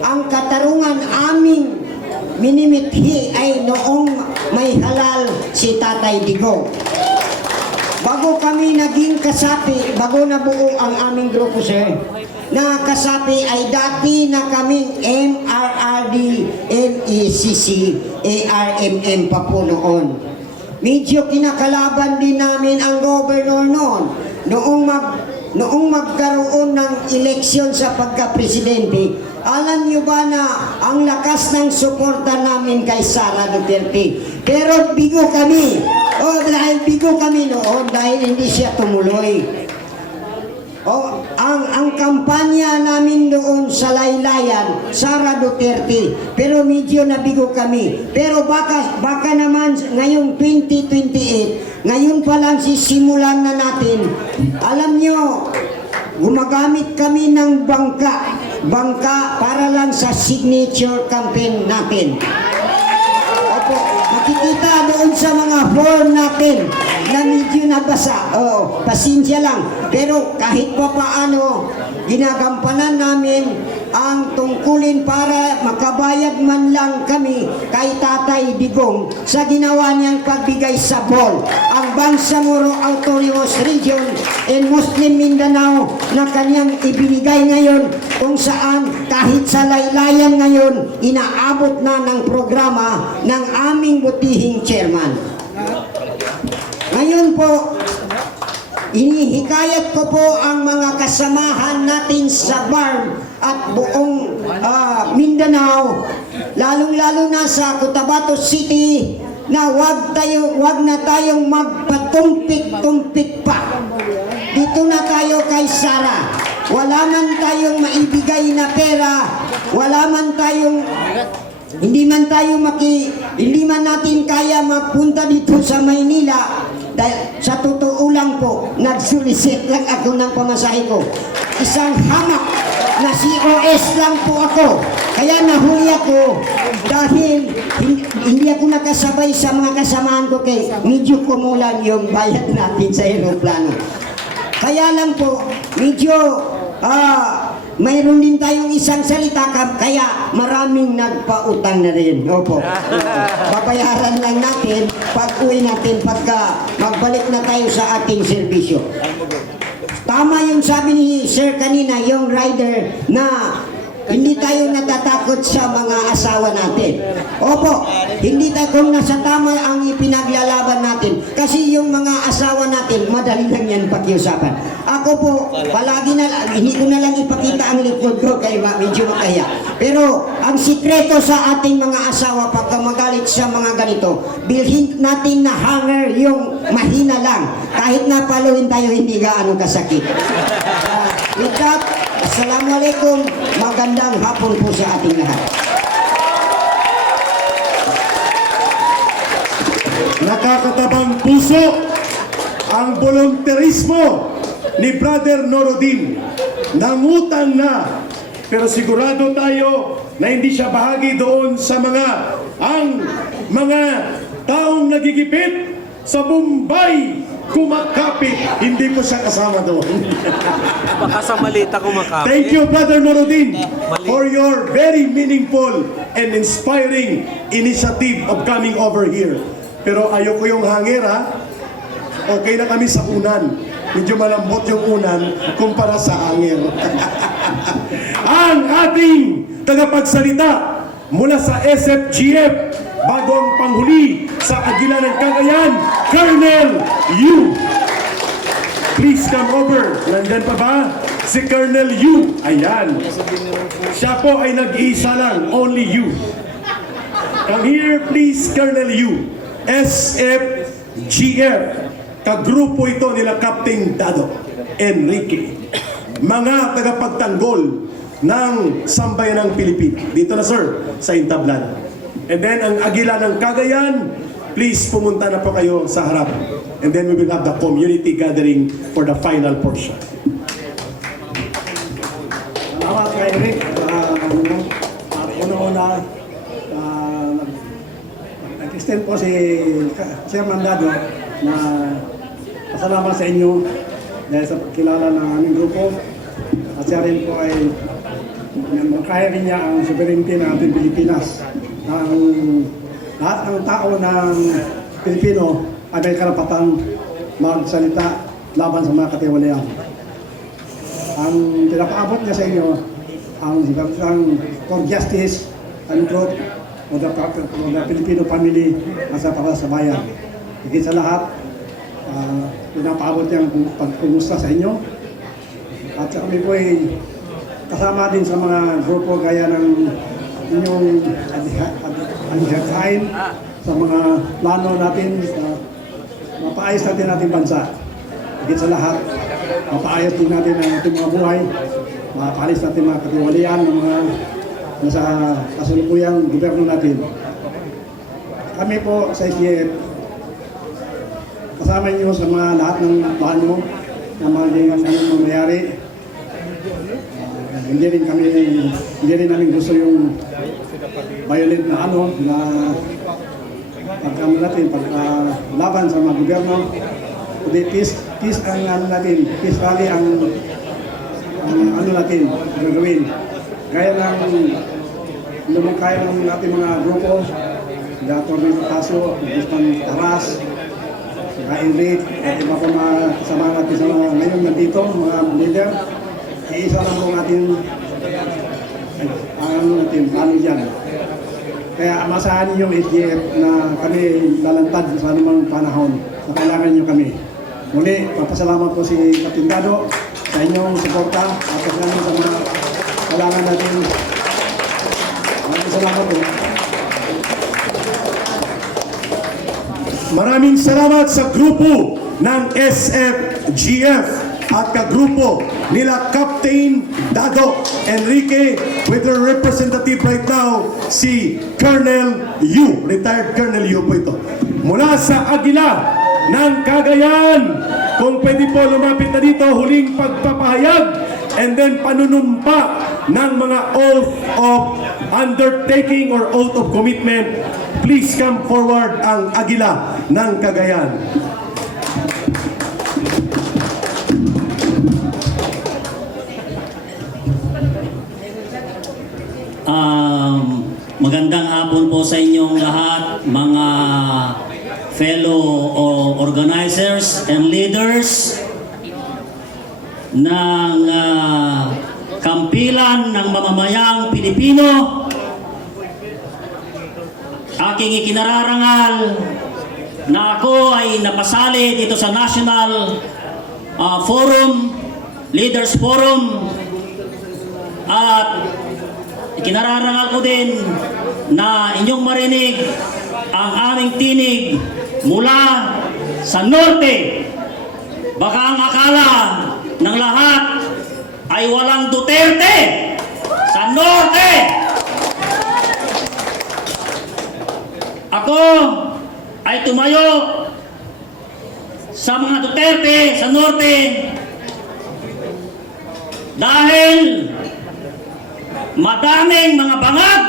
ang katarungan aming minimithi ay noong may halal si Tatay Digong. Bago kami naging kasapi, bago nabuo ang aming grupo, sir, na kasapi ay dati na kaming MRRD, NECC, ARMM pa po noon. Medyo kinakalaban din namin ang governor noon. Noong magkaroon ng eleksyon sa pagka-presidente, alam nyo ba na ang lakas ng suporta namin kay Sara Duterte? Pero bigo kami. Dahil bigo kami noon, dahil hindi siya tumuloy. Ang kampanya namin doon sa laylayan, Sara Duterte, pero medyo nabigo kami. Pero baka naman ngayong 2028, ngayon pa lang sisimulan na natin. Alam nyo, gumagamit kami ng bangka para lang sa signature campaign natin. Opo, makikita doon sa mga form natin na medyo nabasa. Pasensya lang. Pero kahit pa paano, ginagampanan namin ang tungkulin para makabayad man lang kami kay Tatay Digong sa ginawa niyang pagbigay sa BOL, ang Bangsamoro Autonomous Region in Muslim Mindanao na kanyang ibinigay ngayon, kung saan kahit sa laylayan ngayon, inaabot na ng programa ng aming butihing chairman. Ngayon po, inihikayat ko po ang mga kasamahan natin sa BARM at buong Mindanao, lalong-lalo na sa Cotabato City, na wag na tayong magpatumpik-tumpik pa. Dito na tayo kay Sara. Wala man tayong maibigay na pera, hindi man natin kaya mapunta dito sa Maynila. Dahil sa totoo lang po, nagsulisit lang ako ng pamasahe ko. Isang hamak na COS lang po ako. Kaya nahuli ako dahil hindi ako nakasabay sa mga kasamahan ko, kay medyo kumulang yung bayad natin sa aeroplano. Kaya lang po, medyo mayroon din tayong isang salita, kaya maraming nagpautang na rin. Opo. Babayaran lang natin pag uwi natin, pagka magbalik na tayo sa ating serbisyo. Tama yung sabi ni Sir kanina, yung rider, na hindi tayo natatakot sa mga asawa natin. Opo, hindi tayo, kung nasa tama ang ipinaglalaban natin. Kasi yung mga asawa natin, madali lang yan pakiusapan. Ako po, palagi na lang, hindi ko na lang ipakita ang likod ko kay medyo makaya. Pero ang sikreto sa ating mga asawa pagka magalit sa mga ganito, bilhin natin na hanger yung mahina lang. Kahit napaluin tayo, hindi gaano kasakit. With that, Assalamualaikum, magandang hapon po sa ating lahat. Nakakatabang puso ang volunteerismo ni Brother Norodin. Nangutang na, pero sigurado tayo na hindi siya bahagi doon sa mga taong nagigipit sa Bombay kumakapit. Hindi po siya kasama doon. Baka sa malita kumakapit. Thank you, Brother Norodin, for your very meaningful and inspiring initiative of coming over here. Pero ayoko yung hangera. Okay na kami sa unan. Medyo malambot yung unan kumpara sa hangir. Ang ating tagapagsalita mula sa SFGF, bago ang panghuli sa Aguila ng Cagayan, Colonel Yu. Please come over. Nandyan pa ba? Si Colonel Yu. Ayan. Siya po ay nag-iisa lang. Only you. Come here, please, Colonel Yu. SFGF. Kagrupo ito nila Captain Dado Enrique. Mga tagapagtanggol ng Sambayan ng Pilipinas. Dito na, sir, sa Intablan. And then, ang Aguila ng Cagayan, please pumunta na po kayo sa harap. And then we will have the community gathering for the final portion. Salamat kay Rick. Una-una, nag-extend po si Chairman Dado na pasalamat sa inyo dahil sa pagkilala ng aming grupo. At siya rin po ay makaya rin niya ang sovereignty ng ating Pilipinas. Ang lahat ng tao ng Pilipino ay may karapatang magsalita laban sa mga katiwalian. Ang pinapaabot niya sa inyo, ang for justice and truth of the Filipino family at para sa bayan. Higit sa lahat, pinapaabot niya ang pagkumusta sa inyo. At kami po ay kasama din sa mga grupo gaya ng inyong adhikain sa mga plano natin sa mapaayos natin ating bansa. Higit sa lahat, mapaayos din natin ang ating mga buhay, mapaalis natin mga katiwalian ng mga nasa kasalukuyang gobyerno natin. Kami po sa SGF, kasama niyo sa mga lahat ng plano na mga mangyayari. Hindi rin namin gusto yung violent na paglaban sa mga gobyerno. Kundi peace ang natin, peace rally ang natin gagawin. Gaya ng lumangkay ng ating mga grupo, Dato Rito Taso, Guzman Taras, Enrique, at iba pa mga kasama natin sa mga ngayon nandito, mga leader. Iisa lang po natin plano dyan. Kaya masahan niyo yung SGF na kami lalantad sa anumang panahon na kailangan niyo kami. Muli, papasalamat po si Captain Dado sa inyong suporta at kasalamat sa mga kailangan natin. Salamat po. Maraming salamat sa grupo ng SFGF at kagrupo nila Captain Dado Enrique with their representative right now, si Colonel Yu, retired Colonel Yu po ito. Mula sa Aguila ng Cagayan, kung pwede po lumapit na dito, huling pagpapahayag and then panunumpa ng mga oath of undertaking or oath of commitment. Please come forward ang Aguila ng Cagayan. Magandang hapon po sa inyong lahat, mga fellow organizers and leaders ng kampilan ng mamamayang Pilipino. Aking ikinararangal na ako ay napasali dito sa National Forum, Leaders Forum, at ikinararangal ko din na inyong marinig ang aming tinig mula sa norte. Baka ang akala ng lahat ay walang Duterte sa norte. Ako ay tumayo sa mga Duterte sa norte dahil madaming mga bangag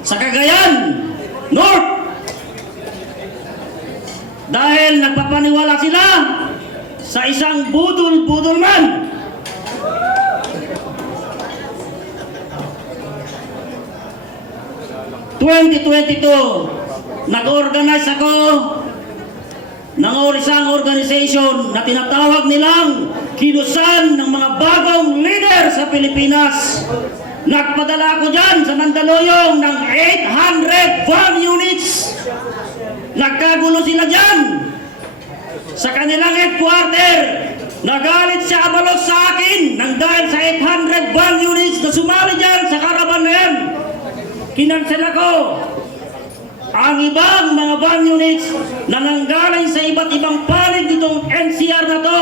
sa Cagayan North dahil nagpapaniwala sila sa isang budol-budol man. Nag-organize ako ng isang organization na tinatawag nilang Kilusan ng mga bagong leader sa Pilipinas. Nagpadala ako dyan sa Mandaluyong ng 800 bomb units. Nagkagulo sila dyan sa kanilang headquarter. Nagalit si Abalos sa akin nang dahil sa 800 bomb units na sumali dyan sa karaban na yan. Kinansel ako. Ang ibang mga bomb units na nanggaling sa iba't ibang panig nitong NCR na to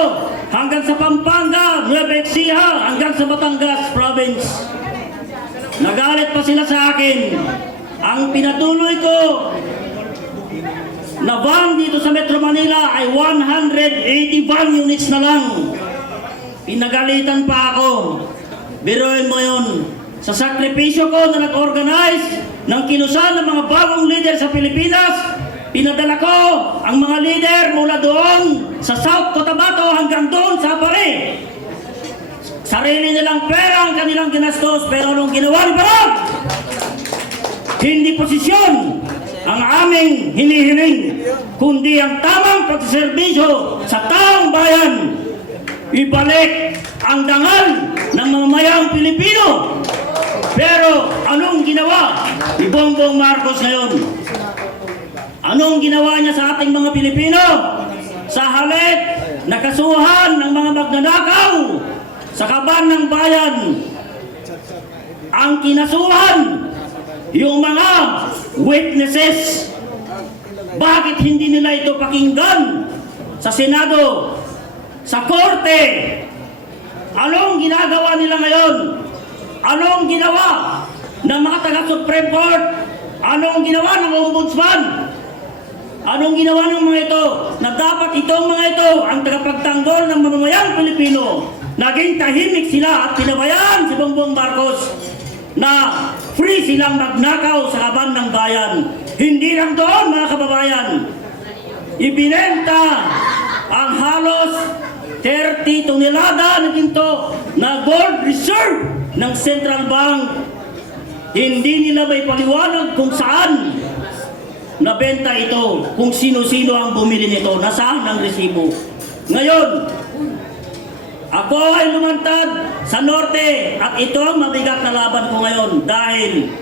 hanggang sa Pampanga, Nueva Ecija, hanggang sa Batangas province. Nagalit pa sila sa akin. Ang pinatuloy ko na bomb dito sa Metro Manila ay 180 bomb units na lang. Pinagalitan pa ako. Biruin mo yun. Sa sakripisyo ko na nag-organize ng kilusan ng mga bagong leader sa Pilipinas, pinadala ko ang mga leader mula doon sa South Cotabato hanggang doon sa Apare. Sarili nilang pera ang kanilang ginastos, pero anong ginawa ni Barang? Hindi posisyon ang aming hinihiling, kundi ang tamang pagserbisyo sa taong bayan. Ibalik ang dangal ng mamamayang Pilipino. Pero anong ginawa ni Bongbong Marcos ngayon? Anong ginawa niya sa ating mga Pilipino? Sa halip nakasuhan ng mga magnanakaw sa kaban ng bayan, ang kinasuhan yung mga witnesses. Bakit hindi nila ito pakinggan sa Senado, sa Korte? Anong ginagawa nila ngayon? Anong ginawa ng mga taga-Supreme Court? Anong ginawa ng Ombudsman? Anong ginawa ng mga ito? Na dapat itong mga ito ang tagapagtanggol ng mamamayang Pilipino. Naging tahimik sila at pinabayaan si Bongbong Marcos na free silang magnakaw sa kaban ng bayan. Hindi lang doon, mga kababayan. Ibinenta ang halos 30 tonelada na ginto na gold reserve ng Central Bank. Hindi nila may paliwanag kung saan nabenta ito, kung sino-sino ang bumili nito, nasaan ang resibo. Ngayon, ako ay lumantad sa Norte at ito ang mabigat na laban ko ngayon dahil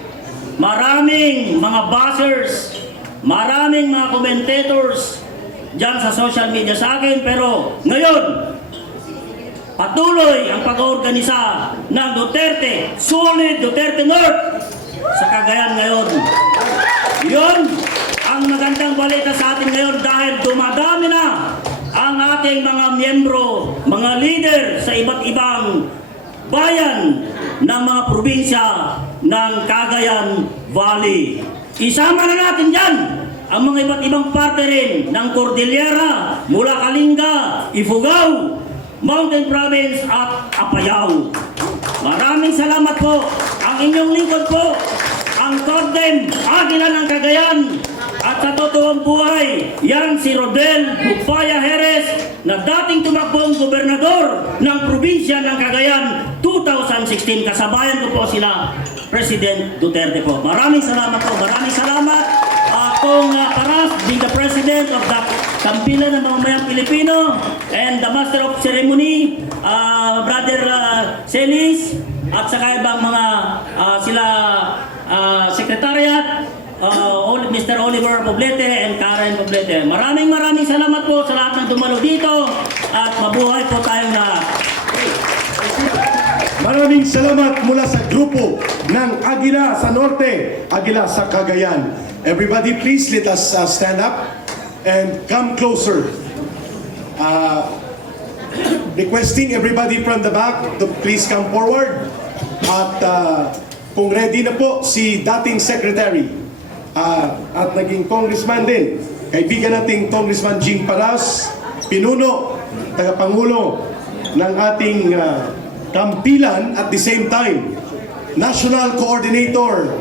maraming mga buzzers, maraming mga commentators dyan sa social media sa akin, pero ngayon, patuloy ang pag-organisa ng Duterte, solid Duterte North sa Cagayan ngayon. Yun ang magandang balita sa atin ngayon dahil dumadami na ang ating mga miyembro, mga leader sa iba't ibang bayan ng mga probinsya ng Cagayan Valley. Isama na natin dyan ang mga iba't ibang parte rin ng Cordillera, mula Kalinga, Ifugao, Mountain Province at Apayao. Maraming salamat po. Ang inyong lingkod po, ang Cordem Agila ng Cagayan. At sa totoong buhay, yan si Rodel Bugpaya Jerez na dating tumakbong gobernador ng probinsya ng Cagayan 2016. Kasabayan ko po sila, President Duterte po. Maraming salamat po. Maraming salamat. Akong Paras, being the President of the Kampilan ng Mamamayang Pilipino and the Master of Ceremony, Brother Celis, at saka ibang mga sila Secretariat, Mr. Oliver Poblete and Karen Poblete. Maraming salamat po sa lahat ng dumalo dito at mabuhay po tayong lahat. Maraming salamat mula sa grupo ng Agila sa Norte, Agila sa Cagayan. Everybody please let us stand up and come closer. Requesting everybody from the back to please come forward. At kung ready na po si dating secretary at naging congressman din, kaibigan nating Congressman Jing Paras, pinuno, tagapangulo ng ating kampilan at the same time, National Coordinator